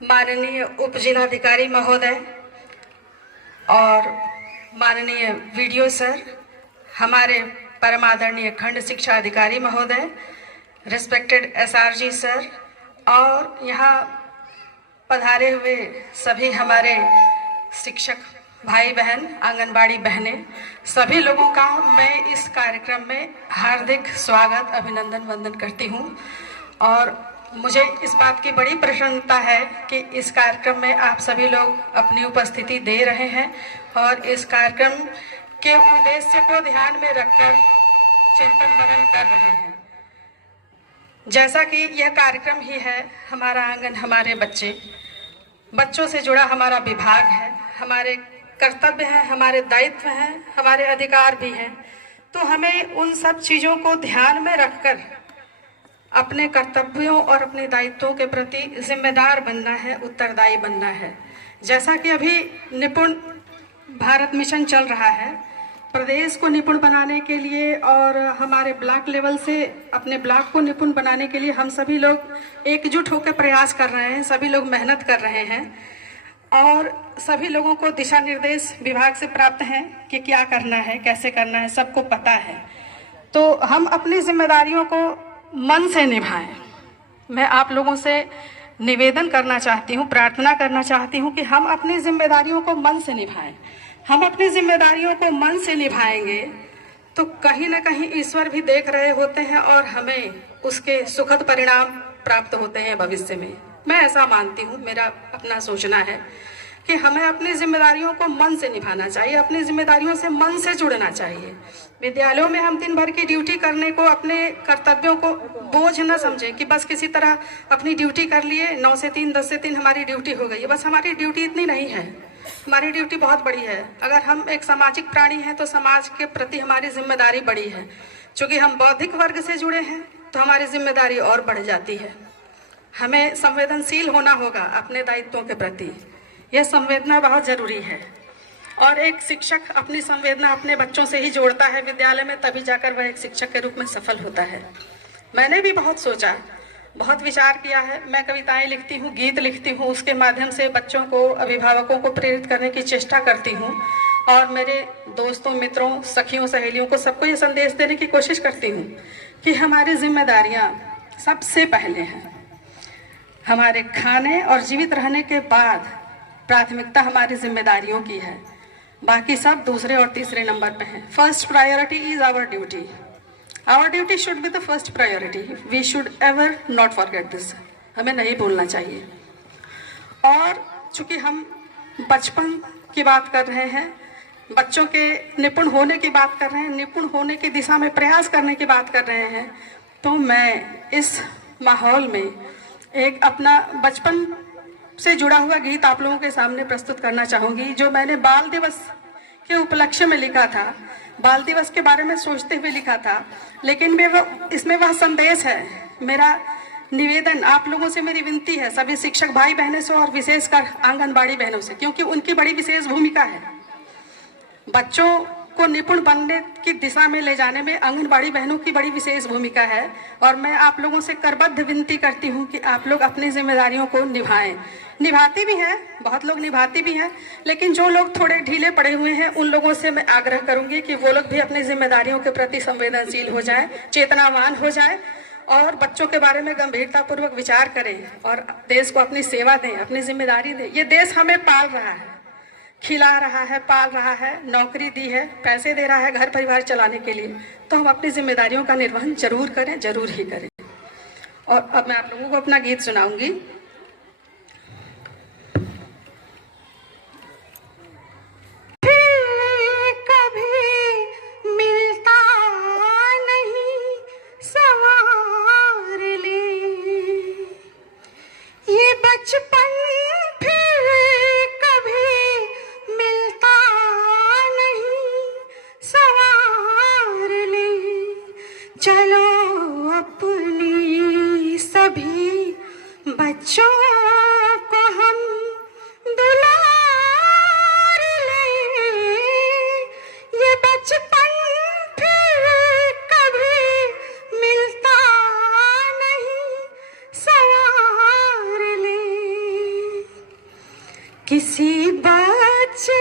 माननीय उप जिलाधिकारी महोदय और माननीय वीडियो सर, हमारे परम आदरणीय खंड शिक्षा अधिकारी महोदय, रिस्पेक्टेड एसआरजी सर और यहाँ पधारे हुए सभी हमारे शिक्षक भाई बहन, आंगनबाड़ी बहनें, सभी लोगों का मैं इस कार्यक्रम में हार्दिक स्वागत, अभिनंदन, वंदन करती हूँ। और मुझे इस बात की बड़ी प्रसन्नता है कि इस कार्यक्रम में आप सभी लोग अपनी उपस्थिति दे रहे हैं और इस कार्यक्रम के उद्देश्य को ध्यान में रखकर चिंतन मनन कर रहे हैं। जैसा कि यह कार्यक्रम ही है हमारा आंगन हमारे बच्चे, बच्चों से जुड़ा हमारा विभाग है, हमारे कर्तव्य हैं, हमारे दायित्व हैं, हमारे अधिकार भी हैं। तो हमें उन सब चीज़ों को ध्यान में रखकर अपने कर्तव्यों और अपने दायित्वों के प्रति जिम्मेदार बनना है, उत्तरदायी बनना है। जैसा कि अभी निपुण भारत मिशन चल रहा है, प्रदेश को निपुण बनाने के लिए और हमारे ब्लॉक लेवल से अपने ब्लॉक को निपुण बनाने के लिए हम सभी लोग एकजुट होकर प्रयास कर रहे हैं, सभी लोग मेहनत कर रहे हैं और सभी लोगों को दिशा निर्देश विभाग से प्राप्त हैं कि क्या करना है, कैसे करना है, सबको पता है। तो हम अपनी जिम्मेदारियों को मन से निभाएं। मैं आप लोगों से निवेदन करना चाहती हूँ, प्रार्थना करना चाहती हूँ कि हम अपनी जिम्मेदारियों को मन से निभाएं। हम अपनी जिम्मेदारियों को मन से निभाएंगे तो कहीं ना कहीं ईश्वर भी देख रहे होते हैं और हमें उसके सुखद परिणाम प्राप्त होते हैं भविष्य में। मैं ऐसा मानती हूँ, मेरा अपना सोचना है कि हमें अपनी जिम्मेदारियों को मन से निभाना चाहिए, अपनी जिम्मेदारियों से मन से जुड़ना चाहिए। विद्यालयों में हम दिन भर की ड्यूटी करने को, अपने कर्तव्यों को बोझ न समझें कि बस किसी तरह अपनी ड्यूटी कर लिए, 9 से 3, 10 से 3 हमारी ड्यूटी हो गई है। बस हमारी ड्यूटी इतनी नहीं है, हमारी ड्यूटी बहुत बड़ी है। अगर हम एक सामाजिक प्राणी हैं तो समाज के प्रति हमारी जिम्मेदारी बड़ी है। चूँकि हम बौद्धिक वर्ग से जुड़े हैं तो हमारी जिम्मेदारी और बढ़ जाती है। हमें संवेदनशील होना होगा अपने दायित्वों के प्रति, यह संवेदना बहुत जरूरी है। और एक शिक्षक अपनी संवेदना अपने बच्चों से ही जोड़ता है विद्यालय में, तभी जाकर वह एक शिक्षक के रूप में सफल होता है। मैंने भी बहुत सोचा, बहुत विचार किया है। मैं कविताएं लिखती हूँ, गीत लिखती हूँ, उसके माध्यम से बच्चों को, अभिभावकों को प्रेरित करने की चेष्टा करती हूँ और मेरे दोस्तों, मित्रों, सखियों, सहेलियों को सबको ये संदेश देने की कोशिश करती हूँ कि हमारी जिम्मेदारियाँ सबसे पहले हैं। हमारे खाने और जीवित रहने के बाद प्राथमिकता हमारी जिम्मेदारियों की है, बाकी सब दूसरे और तीसरे नंबर पे हैं। First priority is our duty. Our duty should be the first priority. We should ever not forget this. हमें नहीं भूलना चाहिए। और चूंकि हम बचपन की बात कर रहे हैं, बच्चों के निपुण होने की बात कर रहे हैं, निपुण होने की दिशा में प्रयास करने की बात कर रहे हैं, तो मैं इस माहौल में एक अपना बचपन से जुड़ा हुआ गीत आप लोगों के सामने प्रस्तुत करना चाहूंगी, जो मैंने बाल दिवस के उपलक्ष्य में लिखा था। बाल दिवस के बारे में सोचते हुए लिखा था, लेकिन इसमें वह संदेश है। मेरा निवेदन आप लोगों से, मेरी विनती है सभी शिक्षक भाई बहनों से और विशेषकर आंगनबाड़ी बहनों से, क्योंकि उनकी बड़ी विशेष भूमिका है। बच्चों को निपुण बनने की दिशा में ले जाने में आंगनबाड़ी बहनों की बड़ी विशेष भूमिका है और मैं आप लोगों से करबद्ध विनती करती हूं कि आप लोग अपनी जिम्मेदारियों को निभाएं। निभाती भी हैं, बहुत लोग निभाती भी हैं, लेकिन जो लोग थोड़े ढीले पड़े हुए हैं उन लोगों से मैं आग्रह करूंगी कि वो लोग भी अपनी जिम्मेदारियों के प्रति संवेदनशील हो जाएं, चेतनावान हो जाएं और बच्चों के बारे में गंभीरतापूर्वक विचार करें और देश को अपनी सेवा दें, अपनी जिम्मेदारी दें। ये देश हमें पाल रहा है, खिला रहा है, पाल रहा है, नौकरी दी है, पैसे दे रहा है घर परिवार चलाने के लिए, तो हम अपनी जिम्मेदारियों का निर्वहन जरूर करें, जरूर ही करें। और अब मैं आप लोगों को अपना गीत सुनाऊंगी। चलो अपनी सभी बच्चों किसी बच्चे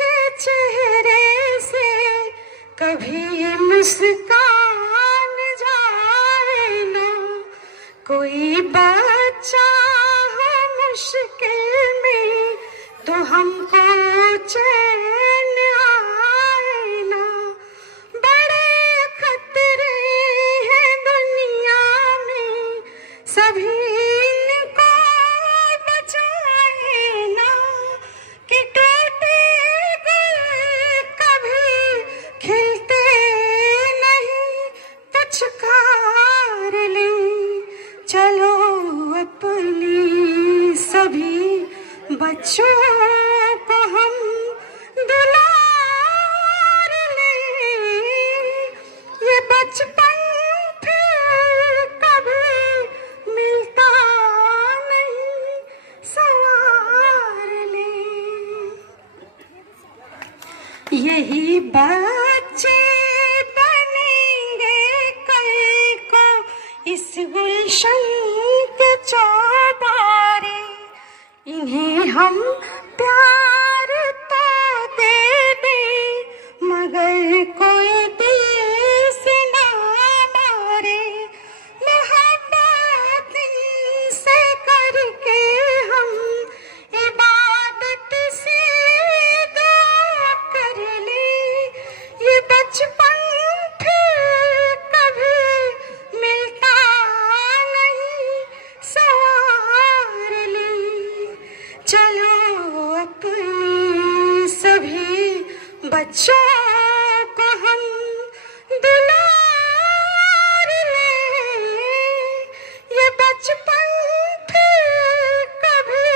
के चेहरे से कभी मुस्कान जाए ना, कोई बच्चा हो मुश्किल में तो हमको चैन आए ना। बड़े खतरे हैं दुनिया में, सभी इनको बचाए ना, कि टूटे गए कभी खिलते नहीं, कुछ कार ले चलो अपनी सभी बच्चों को हम दुलार ले। ये बचपन फिर कभी मिलता नहीं, सवार ले। यही बच्चे बनेंगे कल को इस गुलशन के चौबारे। इन्हें हम प्यार तो दे दें, मगर कोई दिल से ना मारे। मोहब्बत इनसे करके हम इबादत से दुआ कर ले। ये बचपन फिर कभी मिलता नहीं, सवार ले चलो अपनी सभी बच्चों को हम दुलार ले। ये बचपन फिर कभी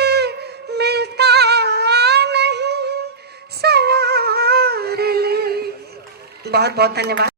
मिलता नहीं, सवार ले। बहुत बहुत धन्यवाद।